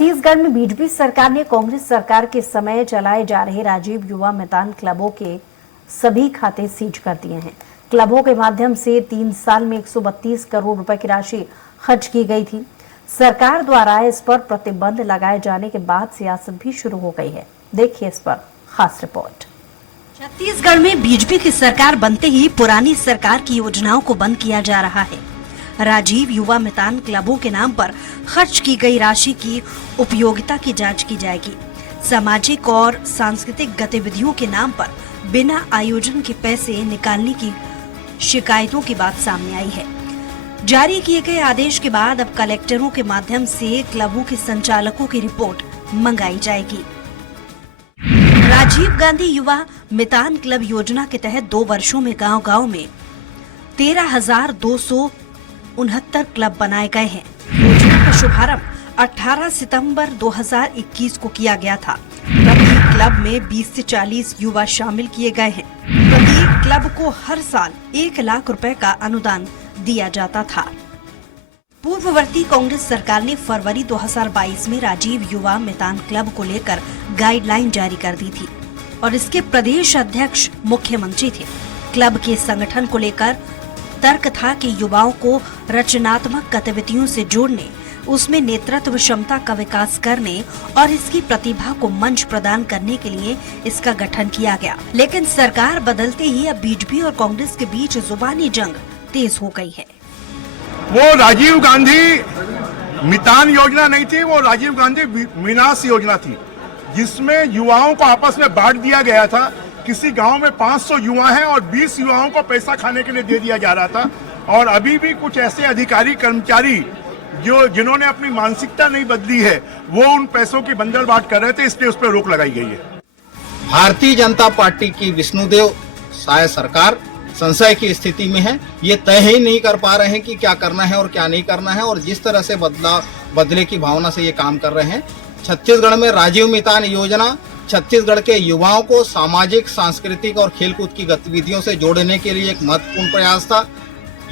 छत्तीसगढ़ में बीजेपी सरकार ने कांग्रेस सरकार के समय चलाए जा रहे राजीव युवा मैदान क्लबों के सभी खाते सीज कर दिए हैं। क्लबों के माध्यम से 3 साल में 132 करोड़ रुपए की राशि खर्च की गई थी। सरकार द्वारा इस पर प्रतिबंध लगाए जाने के बाद सियासत भी शुरू हो गई है। देखिए इस पर खास रिपोर्ट। छत्तीसगढ़ में बीजेपी की सरकार बनते ही पुरानी सरकार की योजनाओं को बंद किया जा रहा है। राजीव युवा मैदान क्लबों के नाम पर खर्च की गई राशि की उपयोगिता की जांच की जाएगी। सामाजिक और सांस्कृतिक गतिविधियों के नाम पर बिना आयोजन के पैसे निकालने की शिकायतों की बात सामने आई है। जारी किए गए आदेश के बाद अब कलेक्टरों के माध्यम से क्लबों के संचालकों की रिपोर्ट मंगाई जाएगी। राजीव गांधी युवा मैदान क्लब योजना के तहत 2 वर्षों में गांव-गांव में 13,269 क्लब बनाए गए हैं। योजना का शुभारंभ 18 सितंबर 2021 को किया गया था। प्रत्येक क्लब में 20 से 40 युवा शामिल किए गए हैं। प्रत्येक क्लब को हर साल 1 लाख रुपए का अनुदान दिया जाता था। पूर्ववर्ती कांग्रेस सरकार ने फरवरी 2022 में राजीव युवा मैदान क्लब को लेकर गाइडलाइन जारी कर दी थी और इसके प्रदेश अध्यक्ष मुख्यमंत्री थे। क्लब के संगठन को लेकर तर्क था कि युवाओं को रचनात्मक गतिविधियों से जोड़ने, उसमें नेतृत्व क्षमता का विकास करने और इसकी प्रतिभा को मंच प्रदान करने के लिए इसका गठन किया गया। लेकिन सरकार बदलते ही अब बीजेपी और कांग्रेस के बीच जुबानी जंग तेज हो गई है। वो राजीव गांधी मितान योजना नहीं थी, वो राजीव गांधी विनाश योजना थी, जिसमें युवाओं को आपस में बांट दिया गया था। किसी गांव में 500 युवा हैं और 20 युवाओं को पैसा खाने के लिए दे दिया जा रहा था। और अभी भी कुछ ऐसे अधिकारी कर्मचारी जिन्होंने अपनी मानसिकता नहीं बदली है, वो उन पैसों की बंदरबाट कर रहे थे, इसलिए उस पर रोक लगाई गई है। भारतीय जनता पार्टी की विष्णुदेव साय सरकार संशय की स्थिति में है। ये तय ही नहीं कर पा रहे हैं कि क्या करना है और क्या नहीं करना है, और जिस तरह से बदले की भावना से ये काम कर रहे हैं। छत्तीसगढ़ में राजीव मैदान योजना छत्तीसगढ़ के युवाओं को सामाजिक, सांस्कृतिक और खेलकूद की गतिविधियों से जोड़ने के लिए एक महत्वपूर्ण प्रयास था।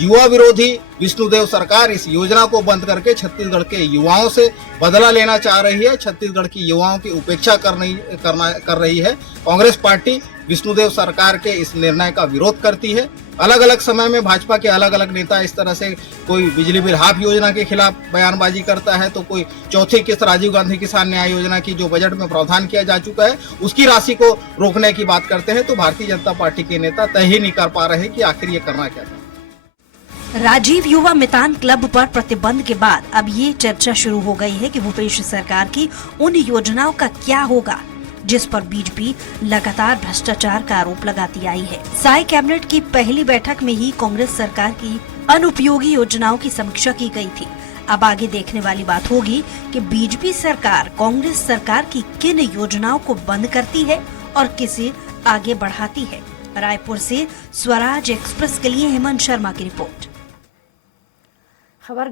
युवा विरोधी विष्णुदेव सरकार इस योजना को बंद करके छत्तीसगढ़ के युवाओं से बदला लेना चाह रही है। छत्तीसगढ़ की युवाओं की उपेक्षा कर रही है। कांग्रेस पार्टी विष्णुदेव सरकार के इस निर्णय का विरोध करती है। अलग अलग समय में भाजपा के अलग अलग नेता इस तरह से, कोई बिजली बिल हाफ योजना के खिलाफ बयानबाजी करता है, तो कोई चौथी किस्त राजीव गांधी किसान न्याय योजना की जो बजट में प्रावधान किया जा चुका है उसकी राशि को रोकने की बात करते हैं। तो भारतीय जनता पार्टी के नेता तय ही नहीं कर पा रहे कि आखिर ये करना क्या है। राजीव युवा मैदान क्लब पर प्रतिबंध के बाद अब ये चर्चा शुरू हो गई है कि भूपेश सरकार की उन योजनाओं का क्या होगा जिस पर बीजेपी लगातार भ्रष्टाचार का आरोप लगाती आई है। साई कैबिनेट की पहली बैठक में ही कांग्रेस सरकार की अनुपयोगी योजनाओं की समीक्षा की गई थी। अब आगे देखने वाली बात होगी कि बीजेपी सरकार कांग्रेस सरकार की किन योजनाओं को बंद करती है और किसे आगे बढ़ाती है। रायपुर से स्वराज एक्सप्रेस के लिए हेमंत शर्मा की रिपोर्ट। खबर